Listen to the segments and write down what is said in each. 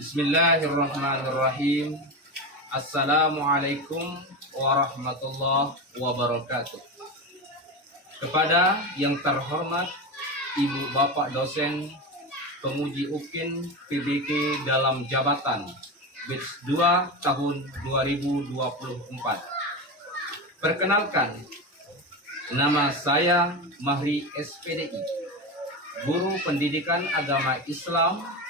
Bismillahirrahmanirrahim. Assalamualaikum warahmatullahi wabarakatuh. Kepada yang terhormat Ibu Bapak dosen penguji UKIN PBK dalam jabatan Batch 2 tahun 2024. Perkenalkan, nama saya Mahri SPDI, Guru Pendidikan Agama Islam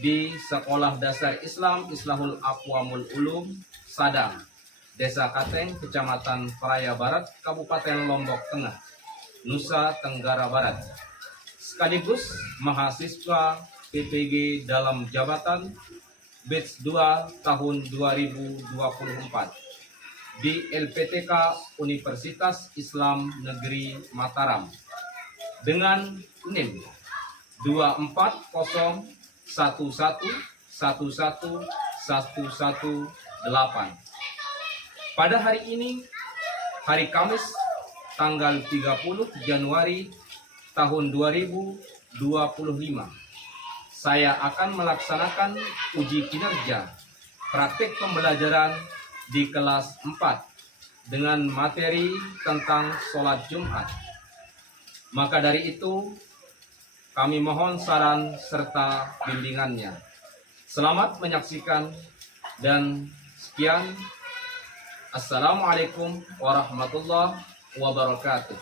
di Sekolah Dasar Islam Islahul Aqwamul Ulum Sadang, Desa Kateng, Kecamatan Praia Barat, Kabupaten Lombok Tengah, Nusa Tenggara Barat. Sekaligus mahasiswa PPG dalam jabatan Batch 2 tahun 2024 di LPTK Universitas Islam Negeri Mataram dengan NIM 240111118. Pada hari ini, hari Kamis, tanggal 30 Januari tahun 2025, saya akan melaksanakan uji kinerja praktik pembelajaran di kelas 4 dengan materi tentang sholat Jumat. Maka dari itu, kami mohon saran serta bimbingannya. Selamat menyaksikan dan sekian. Assalamualaikum warahmatullahi wabarakatuh.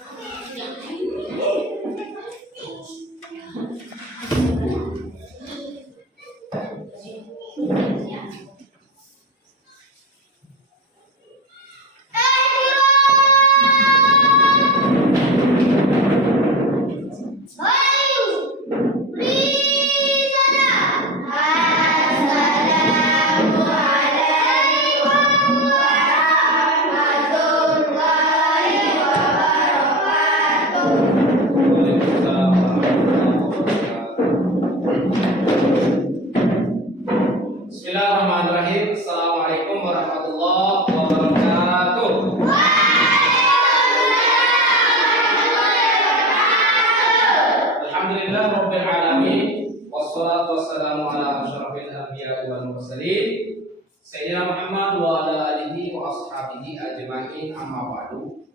Bismillahirrahmanirrahim. Assalamualaikum warahmatullahi wabarakatuh. Alhamdulillah rabbil alamin, wassalatu wassalamu ala asyrafil anbiya'i wal mursalin Sayyidina Muhammad wa ala alihi wa ashabihi ajma'in, amma ba'du.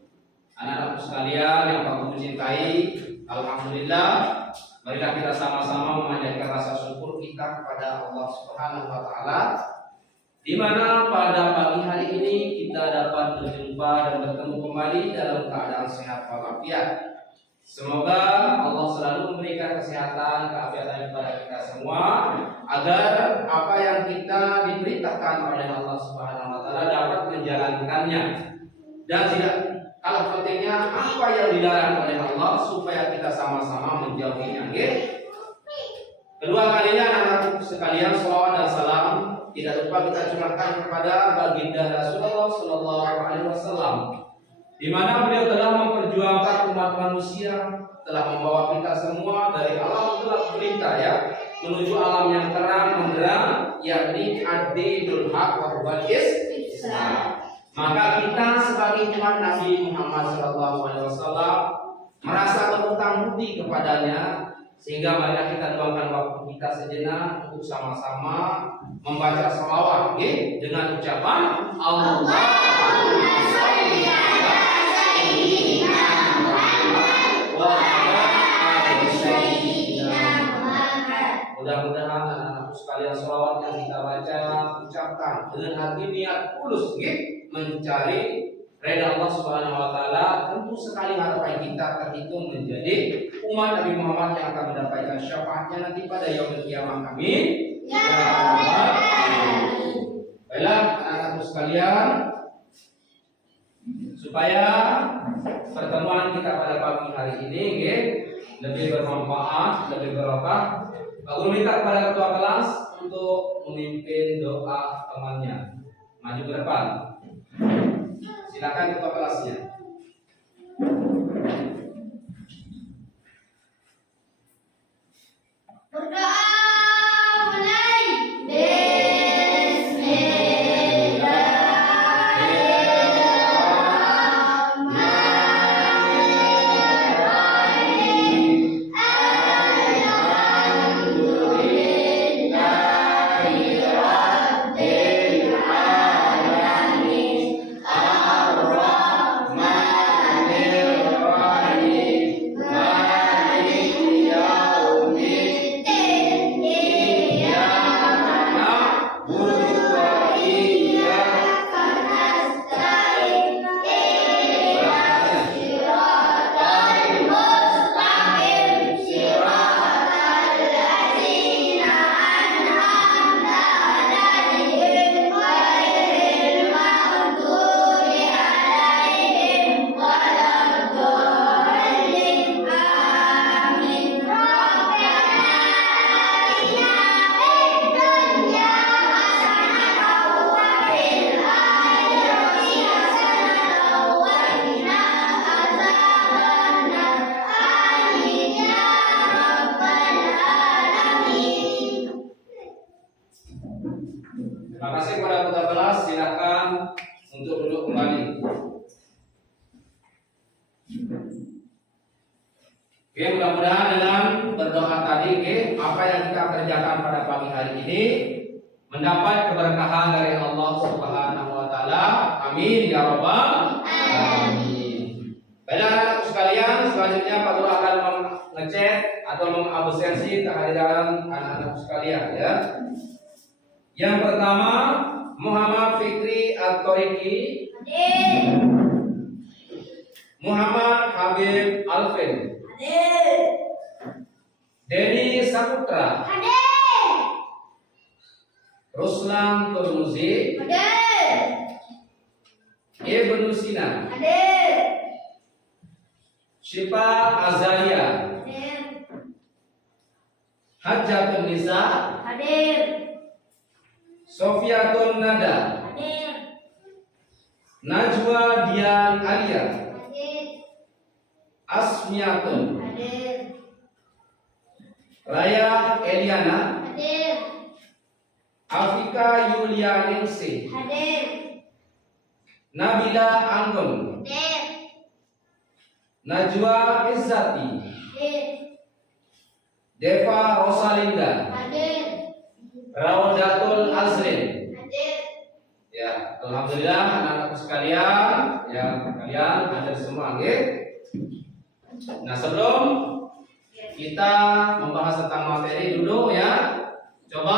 Anak-anakku sekalian yang aku cintai, alhamdulillah, marilah kita sama-sama memanjatkan rasa syukur kita kepada Allah Subhanahu wa taala, di mana pada pagi hari ini kita dapat berjumpa dan bertemu kembali dalam keadaan sehat walafiat. Semoga Allah selalu memberikan kesehatan, keafiatan kepada kita semua, agar apa yang kita diperintahkan oleh Allah Subhanahu wa taala dapat menjalankannya, dan tidak kalah pentingnya apa yang dilarang oleh Allah supaya kita sama-sama menjauhinya. Kedua kalinya anak-anakku sekalian, salawat dan salam tidak lupa kita curahkan kepada baginda Rasulullah Sallallahu Alaihi Wasallam, di mana beliau telah memperjuangkan umat manusia, telah membawa kita semua dari alam gelap gulita menuju alam yang terang benderang, yakni ad-dinul haq wa huwal Islam. Maka kita sebagai umat Nabi Muhammad SAW merasa berhutang budi kepadanya, sehingga marilah kita luangkan waktu kita sejenak untuk sama-sama membaca sholawat dengan ucapan Allahumma sholli ala sayyidina Muhammad wa ala ali sayyidina Muhammad. Mudah-mudahan anak-anakku sekalian, sholawat yang kita baca ucapkan dengan hati niat tulus mencari reda Allah Subhanahu wa taala. Tentu sekali harapan kita terhitung menjadi umat Nabi Muhammad yang akan mendapatkan syafaatnya nanti pada yaumul qiyamah. Amin ya rabbal alamin. Baiklah anak-anakku sekalian, supaya pertemuan kita pada pagi hari ini lebih bermanfaat, lebih barokah, aku minta kepada ketua kelas untuk memimpin doa temannya. Maju ke depan. Silakan ketua kelasnya. Berdoa mulai. Bismillahirrahmanirrahim. Alhamdulillah. Terima kasih kepada peserta kelas. Silakan untuk duduk kembali. Oke, mudah-mudahan dengan berdoa tadi, apa yang kita kerjakan pada pagi hari ini mendapat keberkahan dari Allah Subhanahu wa taala. Amin ya rabbal alamin. Baiklah anak-anakku sekalian, selanjutnya Pak Guru akan mengecek atau mengabsensi kehadiran anak-anakku sekalian ya. Yang pertama, Muhammad Fikri At-Thoriqi. Hadir. Muhammad Habib Alvin. Hadir. Denny Saputra. Hadir. Ruslan Turmuzi. Hadir. Ibnu Sina. Hadir. Syifa Azalia. Hadir. Hajjatun Nisa. Hadir. Sofiatun Nada. Hadir. Najwa Dian Alia. Hadir. Asmiatun. Hadir. Raya Eliana. Hadir. Afika Yulianingsih. Hadir. Nabila Anggun. Hadir. Najwa Izzati. Hadir. Deva Rosalinda. Hadir. Raudatul Azrin. Hadir. Ya, alhamdulillah anak-anakku sekalian, ya kalian hadir semua, nggih. Nah, sebelum kita membahas tentang materi dulu ya, coba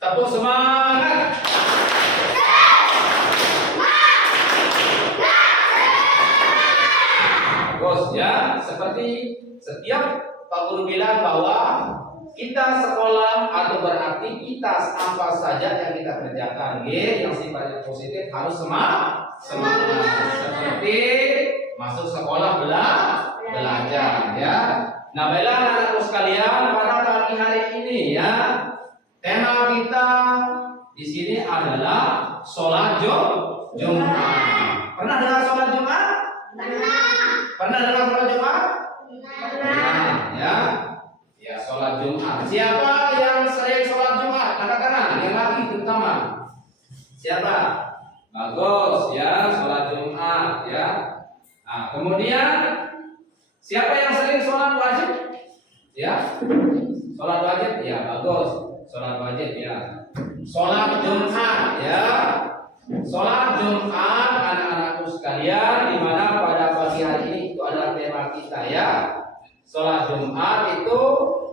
tepuk semangat. Bagus ya, seperti setiap Pak Guru bilang bahwa kita sekolah atau beraktivitas apa saja yang kita kerjakan, yang sifatnya positif harus semangat. Seperti masuk sekolah belajar, ya. Nah, baiklah anak-anakku sekalian, pada pagi hari ini ya, tema kita di sini adalah sholat Jumat. Pernah dengar sholat Jumat? Pernah dengar sholat Jumat? Ya. Ya, sholat Jumat. Siapa yang sering sholat Jumat? Angkat tangan, yang laki terutama. Siapa? Bagus ya, sholat Jumat ya. Nah, kemudian siapa yang sering sholat wajib? Ya, sholat wajib ya, bagus. Sholat wajib ya. Sholat Jumat ya. Sholat Jumat anak-anakku sekalian, di mana pada pagi hari ini itu adalah tema kita ya. Sholat Jumat itu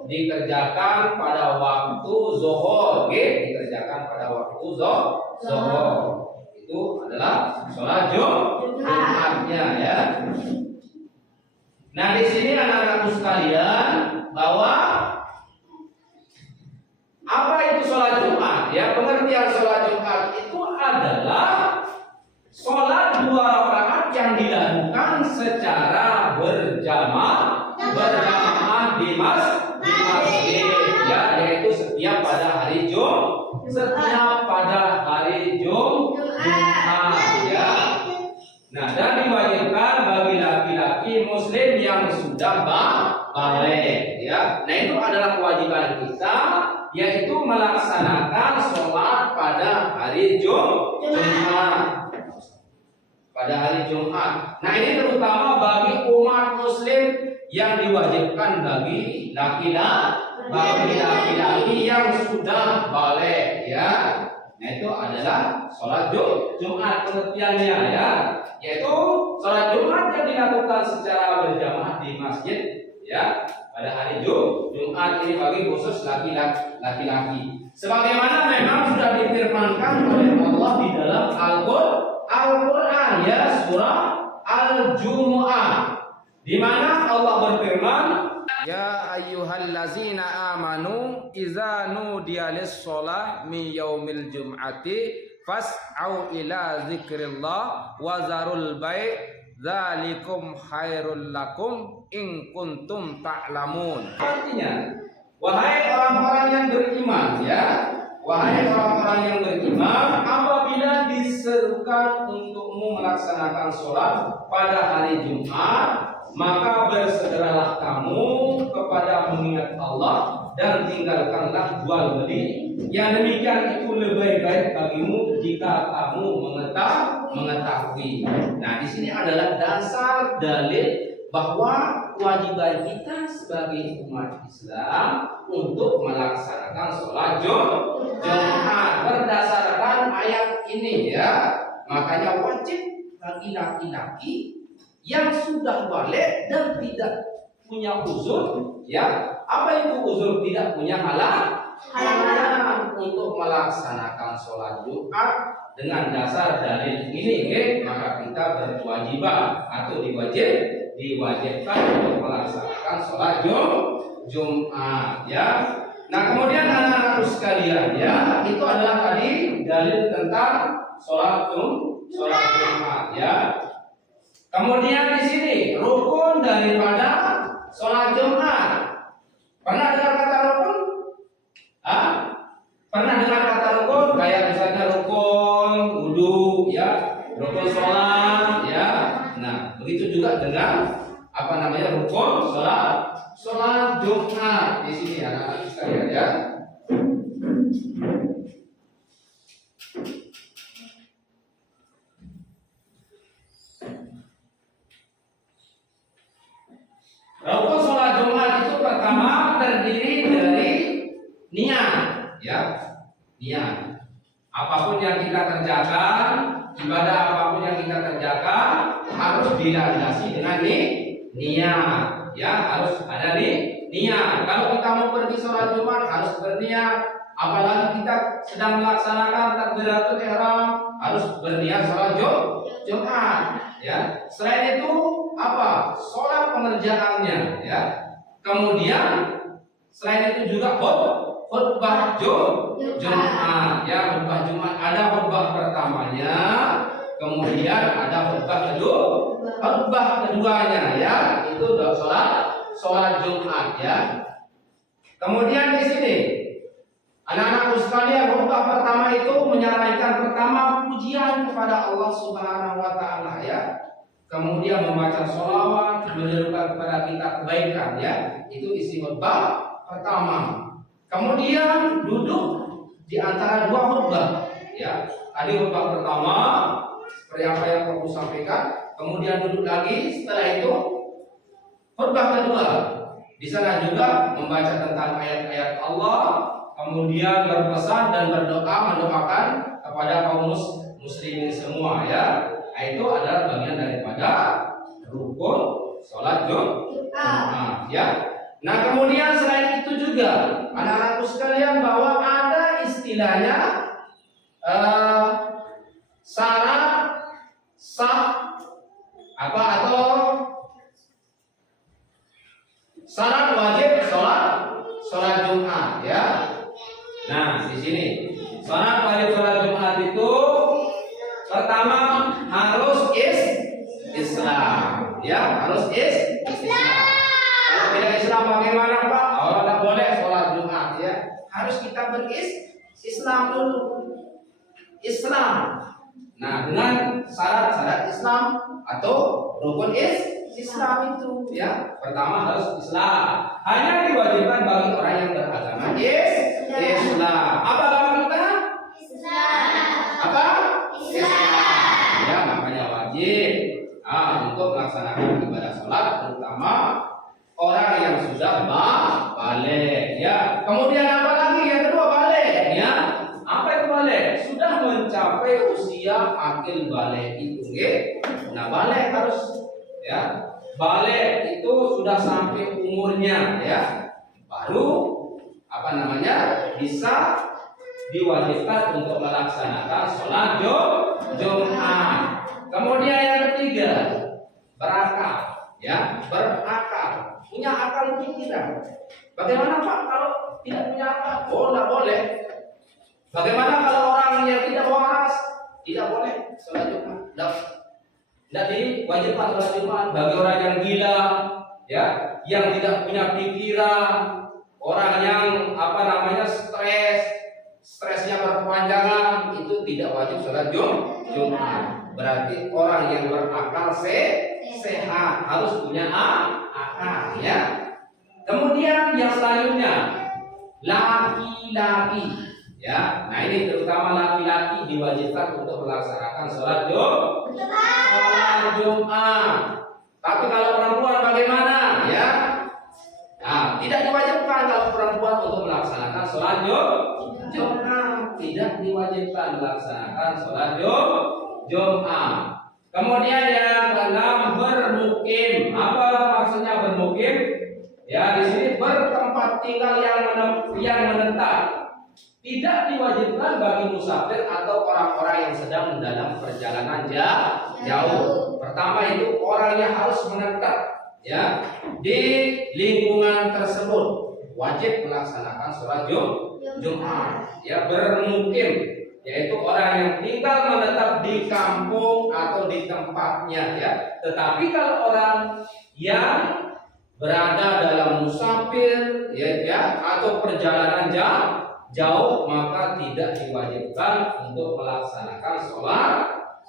dikerjakan pada waktu zuhur, dikerjakan pada waktu zuhur. Itu adalah sholat Jumatnya ya. Nah, di sini anak-anakku sekalian, bahwa apa itu sholat Jumat? Ya, pengertian sholat Jumat itu adalah sholat 2 rakaat yang dilakukan secara berjamaah di masjid ya, yaitu setiap pada hari Jumat ya. Nah, dan diwajibkan bagi laki-laki muslim yang sudah balik ya. Nah, itu adalah kewajiban kita, yaitu melaksanakan sholat pada hari Jumat. Pada hari Jumat. Nah, ini terutama bagi umat muslim yang diwajibkan bagi laki-laki yang sudah balik ya. Nah, itu adalah sholat Jumat pengertiannya ya, yaitu sholat Jumat yang dilakukan secara berjamaah di masjid ya pada hari Jumat ini bagi khusus laki-laki. Sebagaimana memang sudah difirmankan oleh Allah di dalam Al-Quran ya, surah Al-Jumu'ah, di mana Allah berfirman, ya ayyuhallazina amanu idza nudiya lis-shalah min yaumil jum'ati fas'au ila dzikrillah wa zarul bai' dzalikum khairul lakum in kuntum ta'lamun. Artinya, wahai orang-orang yang beriman ya, wahai orang-orang yang beriman, apabila diserukan untukmu melaksanakan sholat pada hari Jumat, maka bersegeralah kamu kepada mengingat Allah dan tinggalkanlah jual beli. Yang demikian itu lebih baik bagimu jika kamu mengetahui. Nah, di sini adalah dasar dalil bahwa kewajiban kita sebagai umat Islam untuk melaksanakan sholat Jumat berdasarkan ayat ini ya. Makanya wajib bagi laki-laki yang sudah balik dan tidak punya uzur ya. Apa itu uzur? Tidak punya halangan untuk melaksanakan sholat Jumat dengan dasar dalil ini, maka kita berkewajiban atau diwajibkan untuk melaksanakan sholat Jumat ya. Nah, kemudian anak-anakku sekalian ya, itu adalah tadi dalil tentang sholat Jumat ya. Kemudian di sini rukun daripada sholat Jumat. Pernah dengar kata rukun? Pernah dengar kata rukun? Kayak misalnya rukun wudu ya, rukun sholat ya. Nah, begitu juga dengan rukun sholat Jumat di sini anak-anak sekalian ya. Rukun sholat Jumat itu pertama terdiri dari niat, ya, niat. Apapun yang kita kerjakan, ibadah apapun yang kita kerjakan harus dilandasi dengan niat, ya, harus ada niat. Kalau kita mau pergi sholat Jumat harus berniat. Apalagi kita sedang melaksanakan takbiratul ihram harus berniat sholat Jumat, ya. Selain itu sholat pengerjaannya, ya. Kemudian selain itu juga khutbah Jumat, ya, khutbah Jumat ada khutbah pertamanya, kemudian ada khutbah keduanya, ya, itu sholat Jumat, ya. Kemudian di sini anak-anakku sekalian, khutbah pertama itu menyarankan pertama pujian kepada Allah Subhanahu wa taala, ya. Kemudian membaca sholawat, menyerukan kepada kita kebaikan, ya. Itu isi khutbah pertama. Kemudian duduk di antara dua khutbah, ya. Tadi khutbah pertama seperti apa yang aku sampaikan, kemudian duduk lagi, setelah itu khutbah kedua. Di sana juga membaca tentang ayat-ayat Allah, kemudian berpesan dan mendoakan kepada kaum muslimin semua, ya. Itu adalah bagian daripada rukun sholat Jumat, ya. Nah, kemudian selain itu juga anak-anakku sekalian bahwa ada istilahnya syarat sah atau syarat wajib sholat Jumat, ya. Nah, di sini syarat wajib sholat Jumat itu pertama harus Islam, ya, harus Islam. Kalau tidak Islam bagaimana, Pak? Oh, tidak boleh sholat Jumat, ya. Harus kita Islam dulu. Islam. Nah, dengan syarat-syarat Islam atau rukun Islam itu, ya. Pertama harus Islam. Hanya diwajibkan bagi orang yang beragama Islam. Apa agama kita? Islam. Apa? Islam. Ya, makanya wajib untuk melaksanakan ibadah sholat, terutama orang yang sudah balik, ya. Kemudian apa lagi? Yang kedua balik, ya. Apa itu balik? Sudah mencapai usia akil balik itu, ya. Nah, balik harus, ya. Balik itu sudah sampai umurnya, ya. Baru bisa diwajibkan untuk melaksanakan sholat Jumat. Kemudian yang ketiga, berakal, ya, berakal, punya akal pikiran. Bagaimana, Pak, kalau tidak punya akal? Oh, tidak boleh. Bagaimana kalau orang yang tidak waras? Tidak boleh sholat Jumat. Tidak diwajibkan sholat Jumat bagi orang yang gila, ya, yang tidak punya pikiran, orang yang stresnya berkepanjangan, itu tidak wajib sholat Jumat. Berarti orang yang berakal sehat, harus punya akal, ya. Kemudian yang selanjutnya laki-laki. Ya, nah ini terutama laki-laki diwajibkan untuk melaksanakan sholat Jumat. Tapi kalau perempuan bagaimana? Ya, nah, tidak diwajibkan kalau perempuan untuk melaksanakan sholat Jumat. Tidak diwajibkan melaksanakan sholat Jumat. Kemudian yang keenam, bermukim. Apa maksudnya bermukim? Ya, di sini bertempat tinggal yang menetap. Tidak diwajibkan bagi musafir atau orang-orang yang sedang dalam perjalanan jauh. Pertama itu orang yang harus menetap ya di lingkungan tersebut, wajib melaksanakan sholat Jumat. Ya, bermukim yaitu orang yang tinggal menetap di kampung atau di tempatnya ya. Tetapi kalau orang yang berada dalam musafir ya atau perjalanan jauh, maka tidak diwajibkan untuk melaksanakan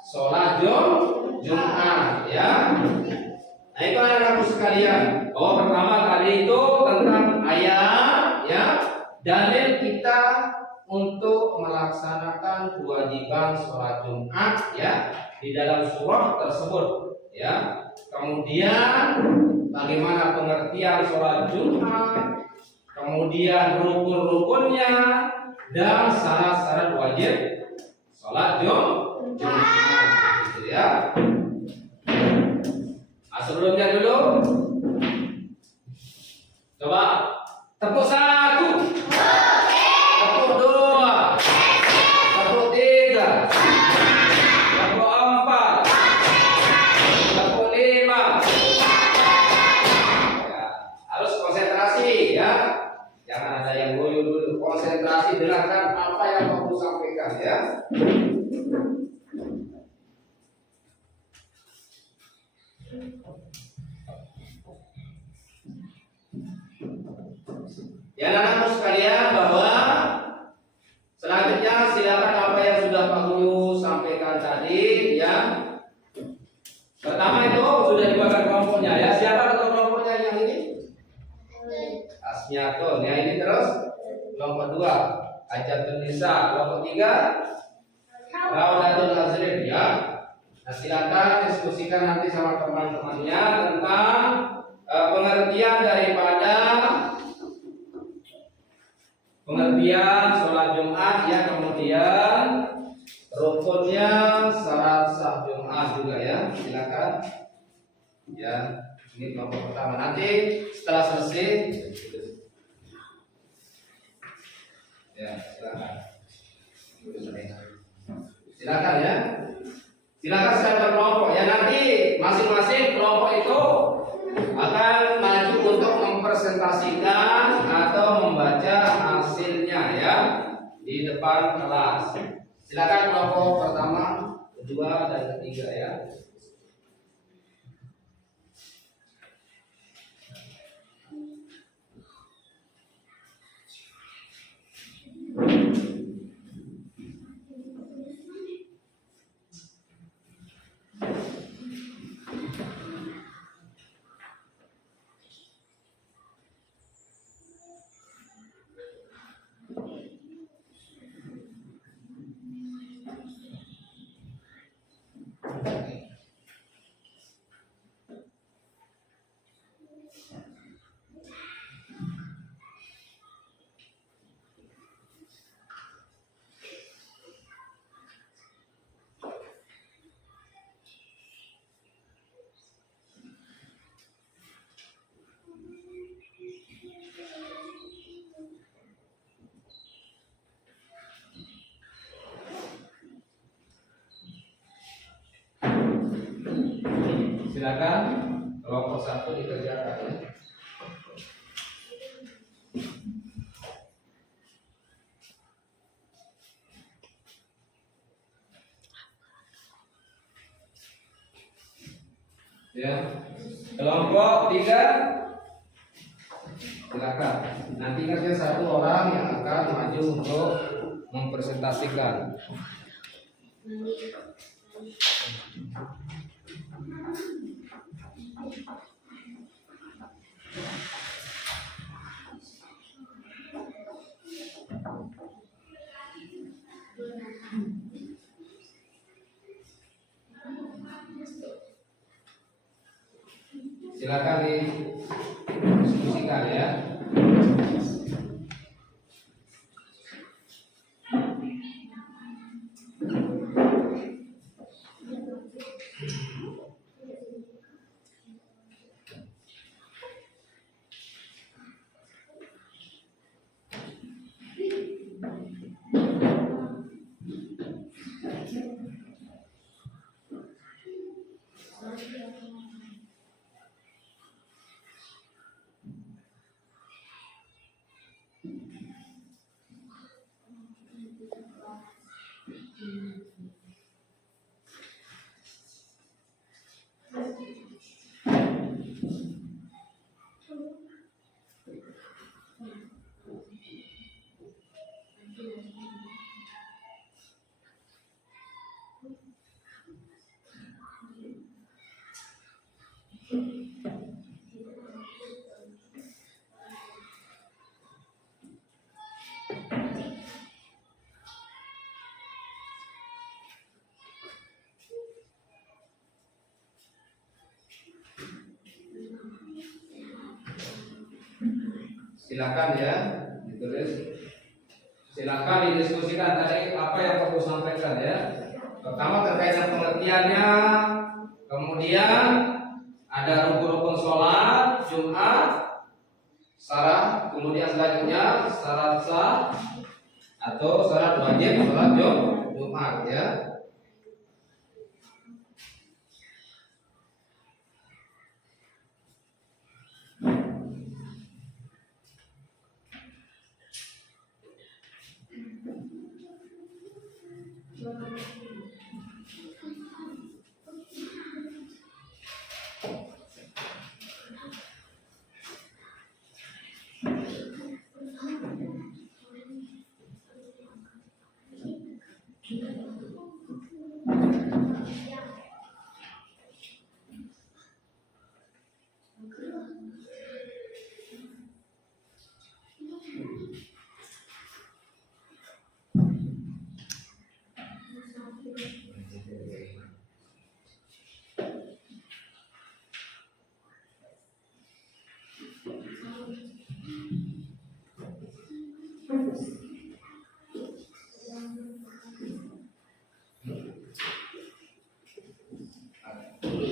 sholat Jumat ya. Nah, itu anak-anakku sekalian. Pertama kali itu tentang ayat ya, dalil kita untuk melaksanakan kewajiban sholat Jumat ya di dalam surah tersebut ya. Kemudian bagaimana pengertian sholat Jumat, kemudian rukun-rukunnya dan syarat-syarat wajib sholat Jumat gitu ya. Nah, sebelumnya dulu coba tepuk satu, tepuk dua, tepuk tiga, tepuk empat, tepuk lima. Ya, harus konsentrasi ya. Jangan ada yang goyah dulu. Konsentrasi, dengarkan apa yang aku sampaikan ya. Ya, anak-anakku sekalian, bahwa selanjutnya silakan apa yang sudah Pak Guru sampaikan tadi ya. Pertama itu sudah dibagi kelompoknya ya. Siapa ketua kelompoknya yang ini? Asmiatun. Yang ini terus kelompok 2 Ajatul Nisa. Kelompok 3 Raudatul Nazrin ya. Nah, silakan diskusikan nanti sama teman-temannya tentang pengertian daripada sholat Jumat ya, kemudian rukunnya, syarat sah Jumat juga ya. Silakan ya. Ini kelompok pertama. Nanti setelah selesai ya, silakan. Silakan ya. Silakan secara kelompok ya. Nanti masing-masing kelompok itu akan maju untuk mempresentasikan atau membaca hasilnya ya di depan kelas. Silakan kelompok pertama, kedua, dan ketiga ya. Silakan kelompok 1 dikerjakan ya. Ya. Kelompok 3 silakan. Nanti ada satu orang yang akan maju untuk mempresentasikan. Silakan didiskusikan ya. Silakan ya, ditulis. Silakan didiskusikan tadi apa yang aku sampaikan ya. Pertama terkait dengan pengertiannya, kemudian ada rukun-rukun sholat Jumat, syarat, kemudian selanjutnya syarat sah atau syarat wajib sholat Jumat ya.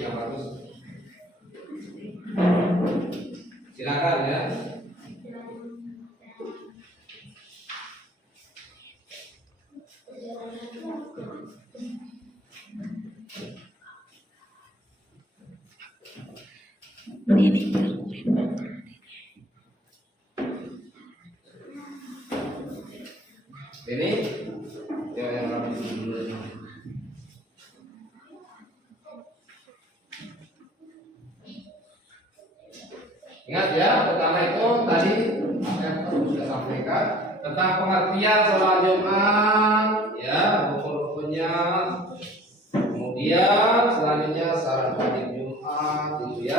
Yang bagus. Silakan ya. Ini ya yang habis dulu. Ingat ya, pertama itu tadi yang aku sudah sampaikan tentang pengertian sholat Jumat, ya rukun-rukunnya, kemudian selanjutnya syarat wajib Jumat, itu ya.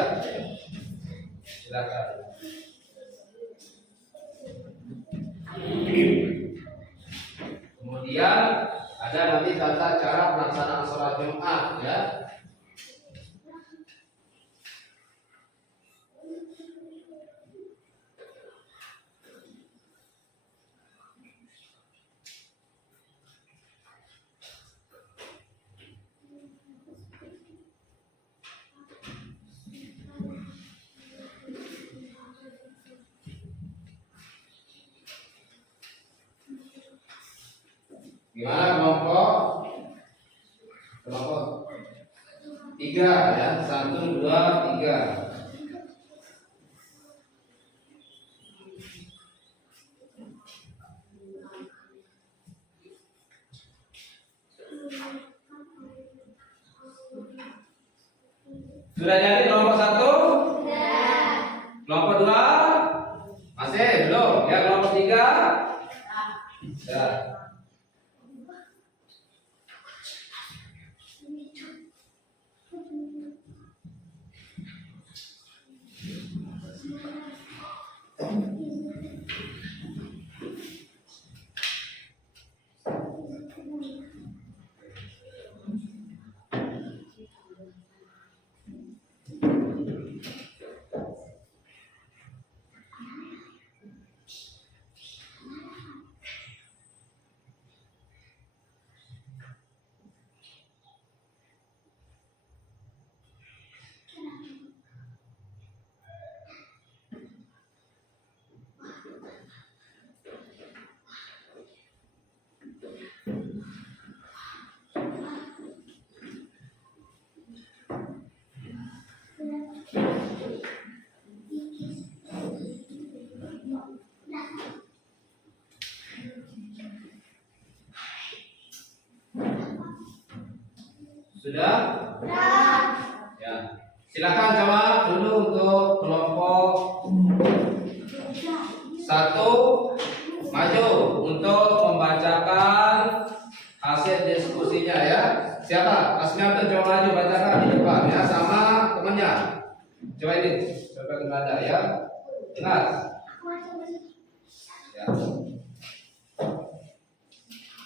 Silakan. Kemudian ada nanti tata cara pelaksanaan sholat Jumat, ya. Gimana kelompok 3 ya, 1, 2, 3. Sudah jadi kelompok 1? Sudah. Kelompok 2? Masih belum. Ya kelompok 3? Sudah. Sudah? Sudah. Ya. Silakan jawab dulu untuk kelompok 1. Maju untuk membacakan hasil diskusinya ya. Siapa? Asmiatun coba maju bacakan di depan ya sama temannya. Coba ini, coba nada ya. Ingat. Ya.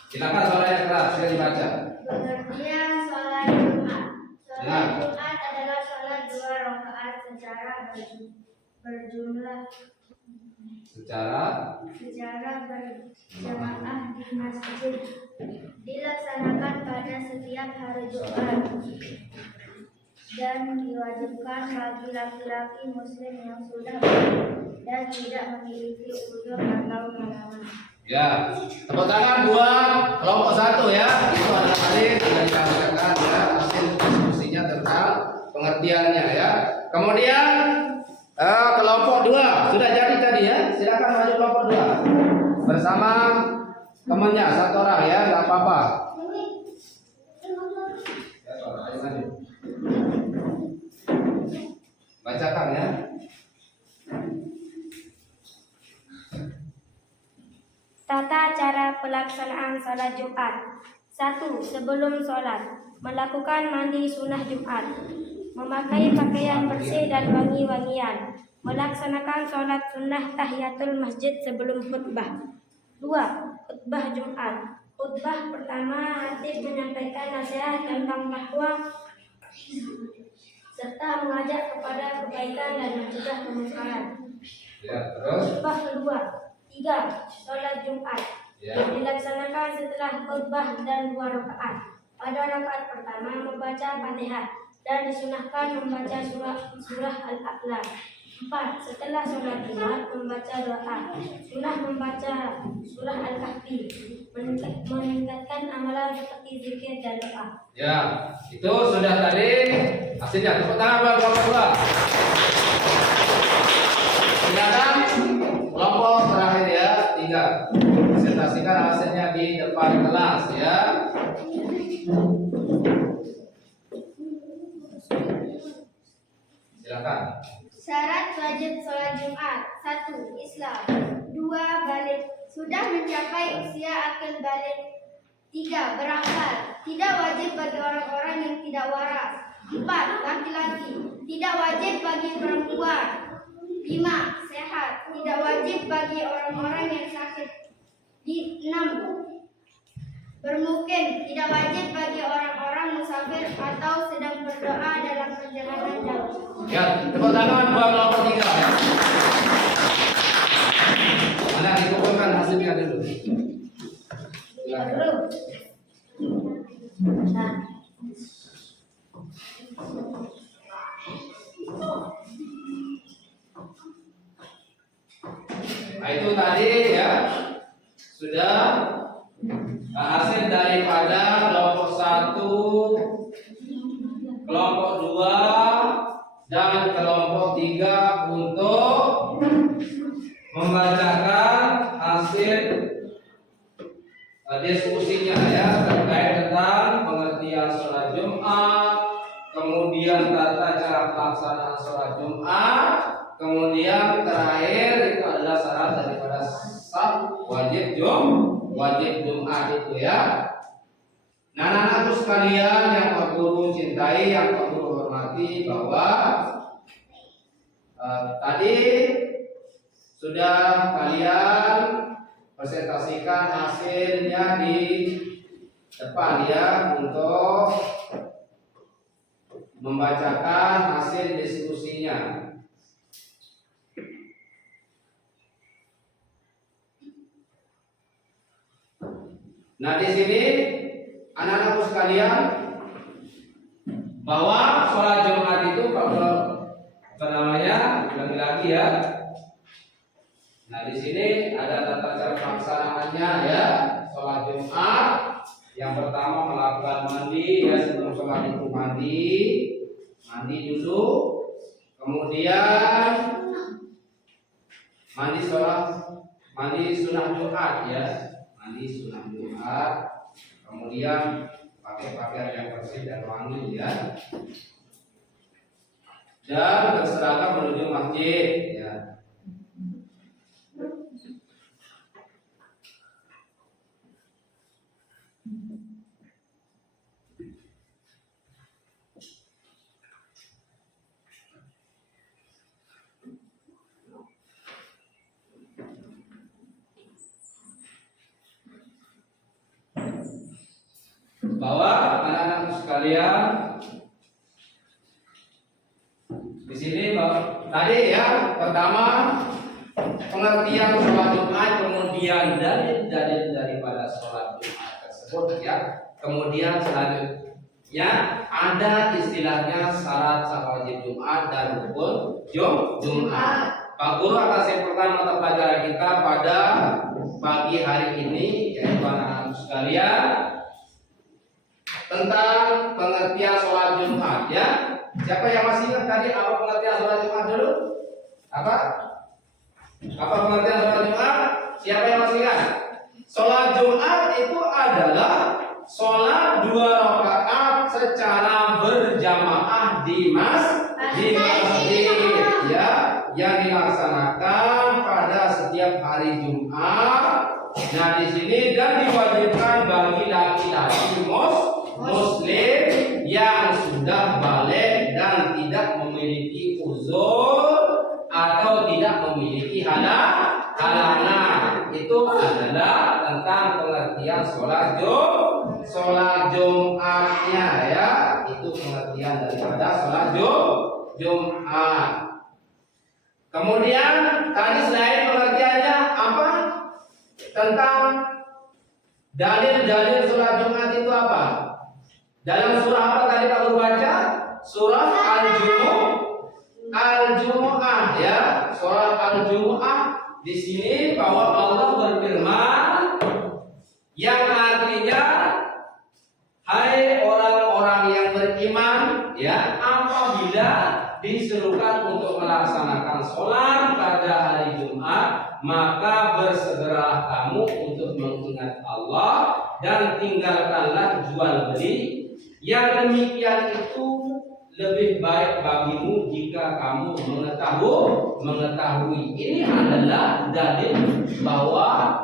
Silakan suaranya keras, saya dibaca. Pengertian sholat Jumat. Ya. Sholat Jumat adalah sholat 2 rakaat secara berjumlah berjamaah di masjid, dilaksanakan pada setiap hari Jumat dan diwajibkan bagi laki-laki muslim yang sudah balik dan tidak memiliki uzur atau halangan. Ya, tepuk tangan buat kelompok 1 ya. Itu adalah tadi sudah dikatakan ya hasil diskusinya tentang pengertiannya ya. Kemudian kelompok 2 sudah jadi tadi ya. Silakan maju kelompok 2 bersama temannya 1 orang ya, nggak apa-apa. Ya, ayo maju. Bacakan ya. Tata cara pelaksanaan sholat Jumat. 1. Sebelum sholat, melakukan mandi sunnah Jumat, memakai pakaian bersih dan wangi-wangian, melaksanakan sholat sunnah tahiyatul masjid sebelum khutbah. 2. Khutbah Jumat. Khutbah pertama, khatib menyampaikan nasihat tentang takwa serta mengajak kepada kebaikan dan mencegah kemungkaran. Ya, terus. Khutbah kedua. 3. Sholat Jumat Ya. dilaksanakan setelah khutbah dan 2 rakaat. Pada rakaat pertama membaca Fatihah dan disunahkan membaca surah Al-A'la. 4. Setelah sholat Jumat membaca doa. Sunah membaca surah Al-Kahfi, meningkatkan amalan seperti zikir dan doa. Ya, itu sudah tadi hasilnya. Tepuk tangan buat kelompok 2. Silakan kelompok terakhir ya, 3. Presentasikan hasilnya di depan kelas ya. Silakan. Syarat wajib sholat Jumat. 1. Islam. 2. Balik. Sudah mencapai usia akil balik. 3. Berakal. Tidak wajib bagi orang-orang yang tidak waras. 4. Laki-laki. Tidak wajib bagi perempuan. 5. Sehat. Tidak wajib bagi orang-orang yang sakit. 6. Bermukim. Tidak wajib bagi orang-orang musafir atau sedang berdoa dalam perjalanan jauh. Ya, tepuk tangan buat kelompok 3 ya. Mana dikumpulkan hasilnya dulu. Silakan. Nah, itu tadi ya sudah hasil daripada kelompok 1, kelompok 2 dan kelompok 3 untuk membacakan hasil diskusinya ya terkait tentang pengertian sholat Jumat, kemudian tata cara pelaksanaan sholat Jumat, kemudian terakhir itu adalah syarat daripada sah wajib Jumat itu ya. Nah, anak-anakku sekalian yang Pak Guru cintai, yang Pak Guru hormati, bahwa tadi sudah kalian presentasikan hasilnya di depan ya untuk membacakan hasil diskusinya. Nah, di sini anak-anakku sekalian bahwa sholat Jumat itu apa namanya lagi-lagi ya. Nah, di sini ada tata cara pelaksanaannya ya. Sholat Jumat yang pertama melakukan mandi ya, sebelum sholat itu mandi dulu, kemudian mandi sunnah Jumat ya, mandi sunnah Jumat, kemudian pakai pakaian yang bersih dan wangi ya. Dan berseragam menuju masjid ya. Bahwa anak-anak sekalian di sini tadi ya, pertama pengertian sholat Jumat, kemudian dalil daripada sholat Jumat tersebut ya. Kemudian selanjutnya ada istilahnya syarat sah wajib Jumat dan rukun Jumat. Pak Guru akan simpulkan mata pelajaran kita pada pagi hari ini, yaitu anak-anak sekalian, tentang pengertian sholat Jumat ya. Siapa yang masih ingat tadi apa pengertian sholat Jumat dulu? Apa pengertian sholat Jumat? Siapa yang masih ingat? Sholat Jumat itu adalah sholat 2 rakaat secara berjamaah di masjid ya, yang dilaksanakan pada setiap hari Jumat. Nah di sini dan diwajibkan bagi laki-laki Muslim yang sudah balik dan tidak memiliki uzur atau tidak memiliki halangan. Itu adalah tentang pengertian sholat Jumatnya ya. Itu pengertian daripada sholat Jumat. Kemudian tadi selain pengertiannya apa? Tentang dalil-dalil sholat Jumat itu apa? Dalam surah apa tadi Pak Guru baca? Surah Al-Jumu'ah ya. Surah Al-Jumu'ah di sini bahwa Allah berfirman yang artinya, hai orang-orang yang beriman ya, apabila diserukan untuk melaksanakan sholat pada hari Jumat, maka bersegeralah kamu untuk mengingat Allah dan tinggalkanlah jual beli. Yang demikian itu lebih baik bagimu jika kamu mengetahui. Ini adalah dalil bahwa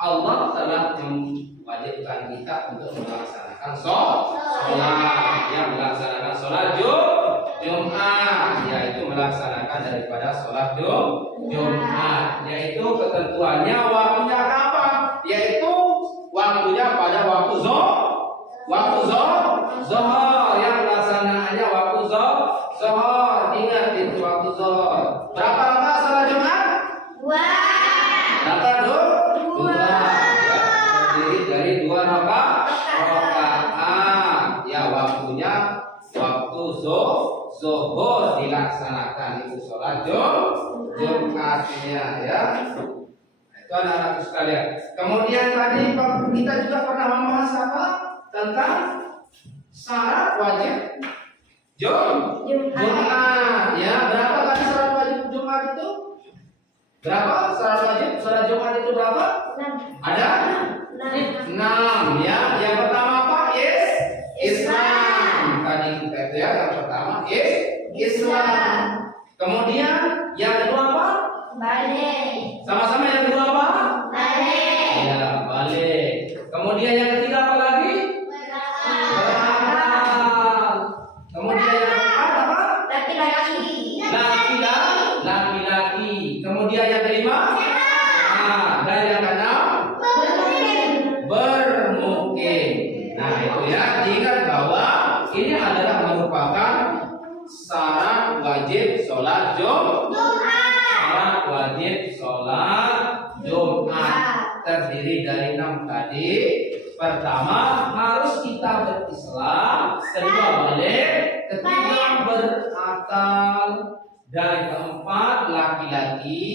Allah telah mewajibkan kita untuk melaksanakan sholat, yang melaksanakan sholat Jumat, yaitu melaksanakan daripada sholat Jumat, yaitu ketentuannya waktunya kapan, yaitu waktunya pada waktu zuhur, yang pelaksanaannya waktu zuhur. Ingat itu waktu zuhur. Berapa rakaat sholat Jumat? 2. Berapa dua? Ya, terdiri dari 2 rakaat. Ya, waktunya waktu zuhur dilaksanakan itu sholat Jumatnya ya. Itu anak-anak sekalian. Kemudian tadi kita juga pernah membahas apa? Tentang syarat wajib Jumat ya. Berapa tadi syarat wajib Jumat itu? Berapa syarat wajib sholat Jumat itu berapa? 6. Ada 6 ya. Yang pertama apa? Islam. Tadi kita itu ya, yang pertama Islam. Kemudian yang kedua apa? Balik. Sama-sama yang kedua apa? Balik. Ya, balik. Kemudian yang ketiga apa lagi? Berakal. Kemudian yang keempat apa? Laki-laki. Laki-laki. Kemudian yang kelima? Dan yang keenam? Bermukim. Nah itu ya, ingat bahwa ini adalah merupakan syarat wajib sholat Syarat wajib sholat Jumat terdiri dari 6 tadi. Pertama, harus kita berislam. Kedua, balik. Ketiga, berakal. Dan keempat, laki-laki.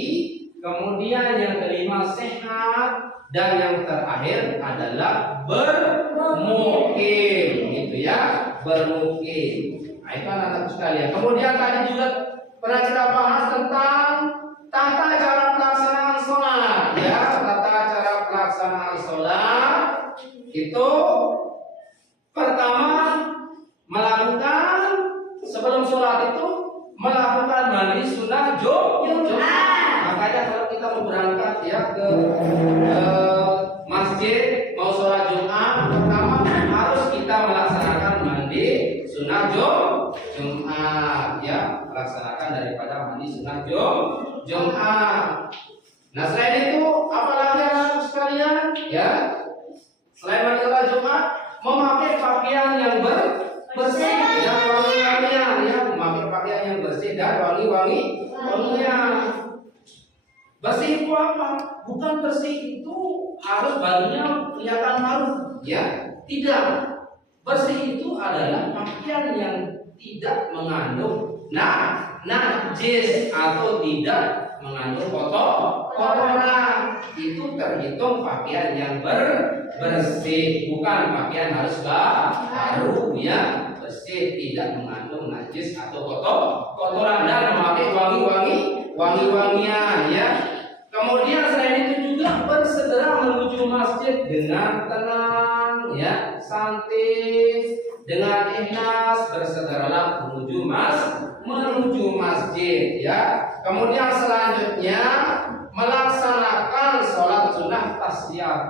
Kemudian yang kelima, sehat. Dan yang terakhir adalah bermukim. Gitu ya, bermukim. Nah itu anak-anak sekalian. Kemudian tadi juga pernah kita bahas tentang tata cara pelaksanaan sholat ya. Tata cara pelaksanaan sholat itu masjid mau sholat Jumat, pertama harus kita melaksanakan mandi sunnah Jumat, ya, melaksanakan daripada mandi sunnah Jumat. Nah, selain itu apalagi anak sekalian, ya, selain mandi sholat Jumat, memakai pakaian yang bersih dan wangi-wangian, ya, memakai pakaian yang bersih dan wangi-wangian. Bersih itu apa? Bukan bersih itu harus bajunya kelihatan harum, ya, tidak. Bersih itu adalah pakaian yang tidak mengandung najis atau tidak mengandung kotoran. Itu terhitung pakaian yang bersih, bukan pakaian harus baru, ya, bersih, tidak mengandung najis atau kotoran dan memakai wangi-wangian, ya. Kemudian selain itu juga bersegera menuju masjid dengan tenang, ya, santai, dengan ikhlas bersegeralah menuju masjid, ya. Kemudian selanjutnya melaksanakan sholat sunnah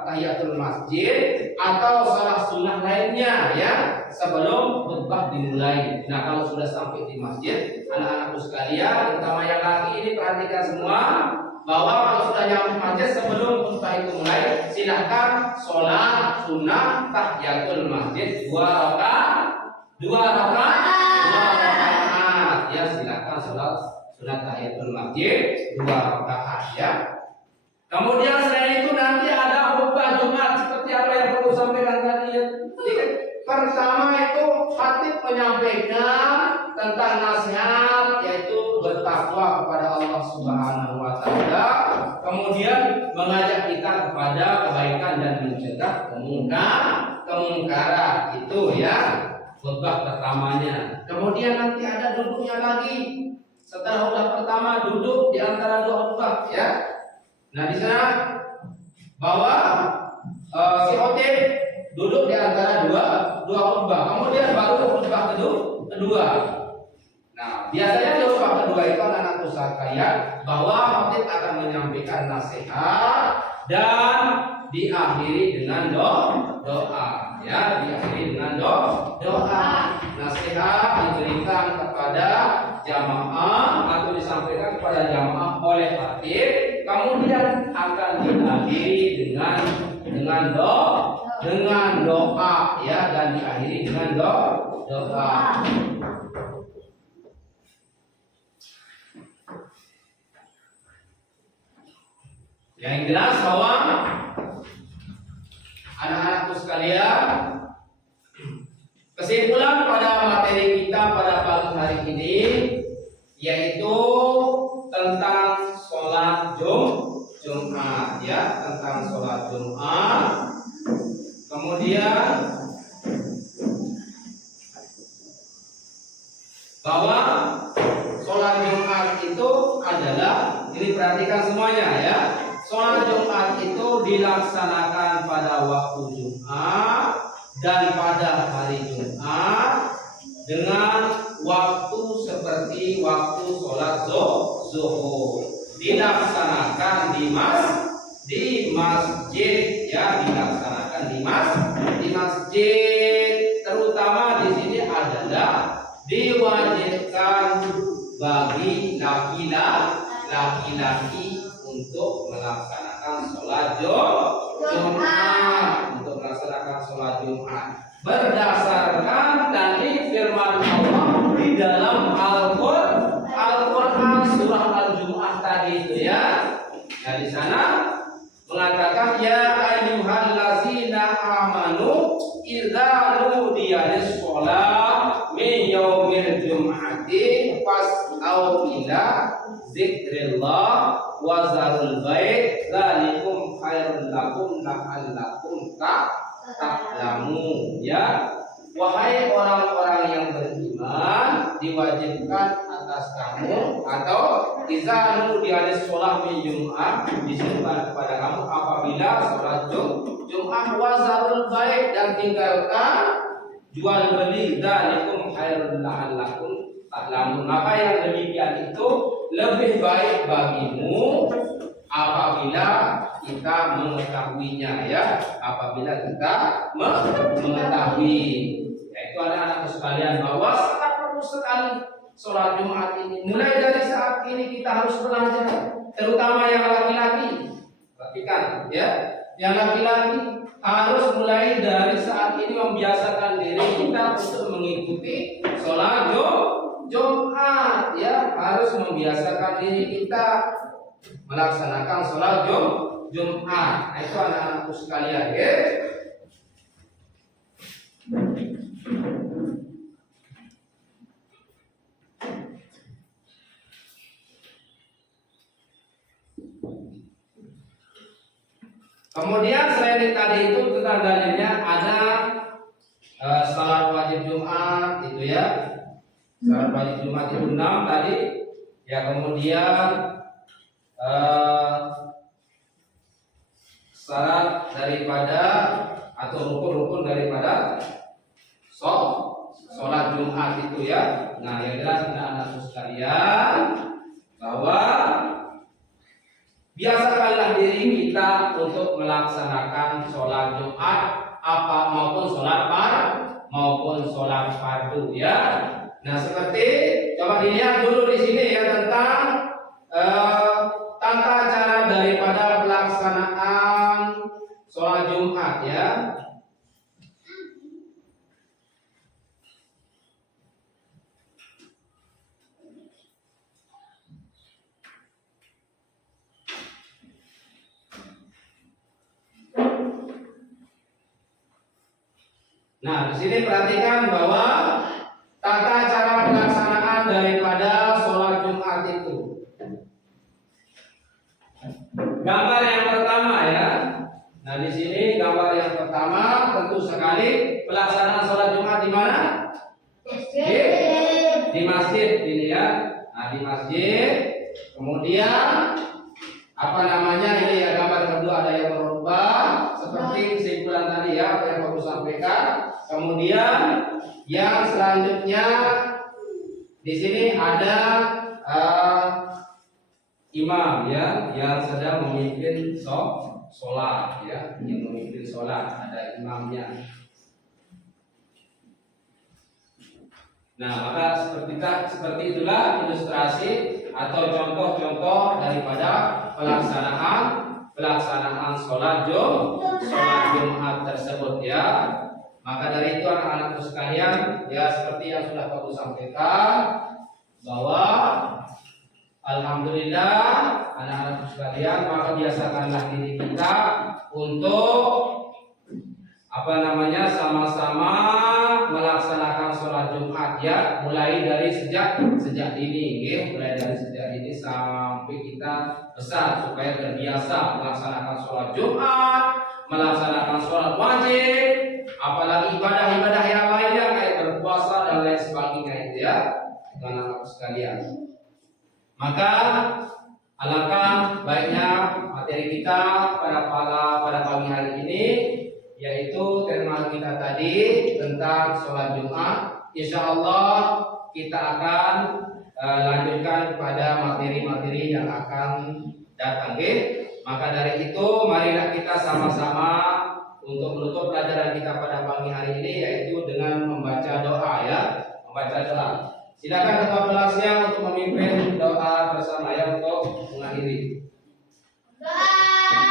tahiyatul masjid atau sholat sunnah lainnya, ya, sebelum khutbah dimulai. Nah, kalau sudah sampai di masjid, anak-anakku sekalian, terutama yang laki ini, perhatikan semua bahwa kalau sudah nyampe masjid sebelum khutbah itu mulai, silahkan sholat sunnah tahiyatul masjid 2 rakaat, ya, silahkan sholat sunnah tahiyatul masjid 2 rakaat, ya. Kemudian selain itu nanti ada khutbah Jumat seperti apa yang perlu sampaikan tadi, ya. Pertama itu khatib menyampaikan tentang nasihat, yaitu bertakwa kepada Allah Subhanahu wa taala. Kemudian mengajak kita kepada kebaikan dan mencegah kemungkaran. Itu, ya, khutbah pertamanya. Kemudian nanti ada duduknya lagi. Setelah khutbah pertama duduk di antara 2 khutbah, ya. Nah, di sana bahwa si khotib duduk di antara dua khutbah. Kemudian baru khutbah kedua. Nah, biasanya di khutbah kedua itu anak-anakku sekalian bahwa khotib akan menyampaikan nasihat dan diakhiri dengan doa, ya, diakhiri dengan doa. Nasihat diberikan kepada jamaah atau disampaikan kepada jamaah oleh khatib, kemudian akan diakhiri dengan doa, ya, dan diakhiri dengan doa. Yang jelas bahwa anak-anakku sekalian, kesimpulan pada materi kita pada pagi hari ini yaitu tentang sholat Jumat, ya, tentang sholat Jumat. Kemudian bahwa sholat Jumat itu adalah, ini perhatikan semuanya, ya, sholat Jumat itu dilaksanakan pada waktu Jumat dan pada hari Jumat dengan waktu seperti waktu sholat zuhur, dilaksanakan di masjid, ya, dilaksanakan di masjid. Terutama di sini adalah diwajibkan bagi laki-laki untuk melaksanakan sholat Jumat, berdasarkan dalil firman Allah di dalam Al-Qur'an surah Al-Jumu'ah tadi itu, ya. Nah, di sana mengatakan ya ayyuhallazina amanu idza nudiya lis-shalah min yaumil jum'ati fas'au ila dzikrillah wa zarul bait dzalikum khairul lakum la'allakum ta'lamun, ya. Wahai orang-orang yang beriman, diwajibkan atas kamu atau izanu di hadis sholat min Jum'ah disuruhkan kepada kamu apabila sholat Jum'ah wazarul baik, dan tinggalkan jual beli, dzalikum khairul la'allakum ta'lamun, maka yang demikian itu lebih baik bagimu apabila kita mengetahuinya ya, apabila kita mengetahui. Yaitu anak-anakku sekalian bahwa sangat perlu sekali sholat Jumat ini. Mulai dari saat ini kita harus belajar, terutama yang laki-laki. Perhatikan ya, yang laki-laki harus mulai dari saat ini membiasakan diri kita untuk mengikuti sholat Jumat ya, harus membiasakan diri kita melaksanakan sholat Jumat. Nah, itu anak-anakku sekalian ya. Kemudian selain tadi itu tentang dalilnya ada salat wajib Jumat itu ya. Salat wajib Jumat itu 6 tadi. Ya, kemudian syarat daripada atau rukun-rukun daripada sholat Jumat itu ya. Nah, yang jelas anak-anakku sekalian bahwa biasakanlah diri kita untuk melaksanakan sholat Jumat apa maupun sholat fardu ya. Nah, seperti coba dilihat dulu di sini ya tentang tata cara daripada pelaksanaan sholat Jumat ya. Nah, di sini perhatikan bahwa tata cara pelaksanaan daripada sholat Jumat itu. Gambar yang pertama ya. Nah, di sini gambar yang pertama tentu sekali pelaksanaan sholat Jumat di mana? Di masjid ini ya. Nah, di masjid. Kemudian apa namanya ini ya, gambar kedua ada yang berubah seperti kesimpulan tadi ya yang baru sampaikan. Kemudian yang selanjutnya di sini ada imam ya yang sedang memimpin sholat ya, yang memimpin sholat, ada imamnya. Nah, maka seperti itulah ilustrasi atau contoh-contoh daripada pelaksanaan sholat Jumat tersebut ya. Maka dari itu anak-anakku sekalian ya, seperti yang sudah aku sampaikan bahwa alhamdulillah anak-anakku sekalian, maka biasakanlah diri kita untuk sama-sama melaksanakan sholat Jumat ya, mulai dari sejak dini ya, mulai dari sejak dini sampai kita besar supaya terbiasa melaksanakan sholat Jumat, melaksanakan sholat wajib, apalagi ibadah-ibadah yang lainnya kayak berpuasa dan lain sebagainya itu ya, anak-anak sekalian. Maka alangkah baiknya materi kita pada pagi hari ini, yaitu tema kita tadi tentang sholat Jumat. Insya Allah kita akan lanjutkan pada materi-materi yang akan datang. Maka dari itu marilah kita sama-sama untuk menutup pelajaran kita pada pagi hari ini, yaitu dengan membaca doa ya, membaca doa. Silakan ketua kelasnya untuk memimpin doa bersama ya untuk mengakhiri. Amin.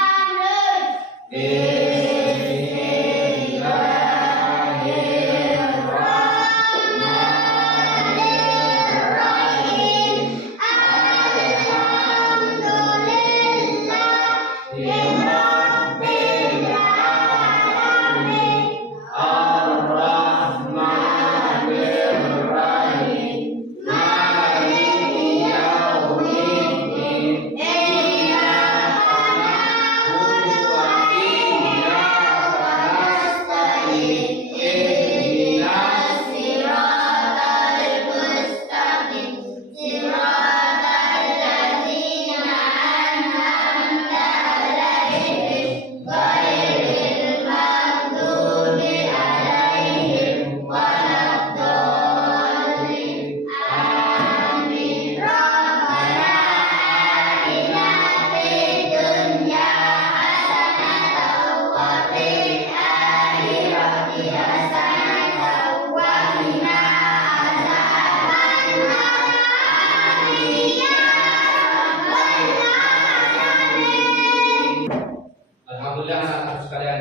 mudah-mudahan anak sekalian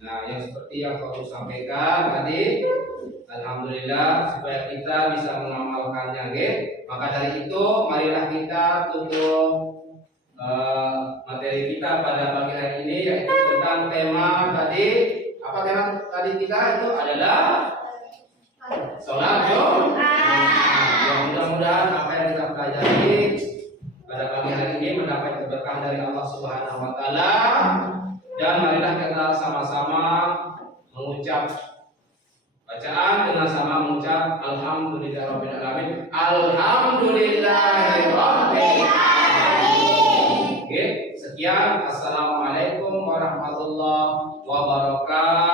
nah yang seperti yang Pak Guru sampaikan tadi, alhamdulillah supaya kita bisa mengamalkannya maka dari itu marilah kita tutup materi kita pada pagi hari ini, yaitu tentang tema tadi. Apa tema tadi kita itu adalah sholat ya, mudah-mudahan apa yang kita pelajari pada pagi hari ini mendapat keberkahan dari Allah Subhanahu wa taala, dan marilah kita sama-sama mengucap bacaan dengan sama mengucap alhamdulillahirabbil alamin. Alhamdulillahirabbil alamin. Oke, sekian. Assalamualaikum warahmatullahi wabarakatuh.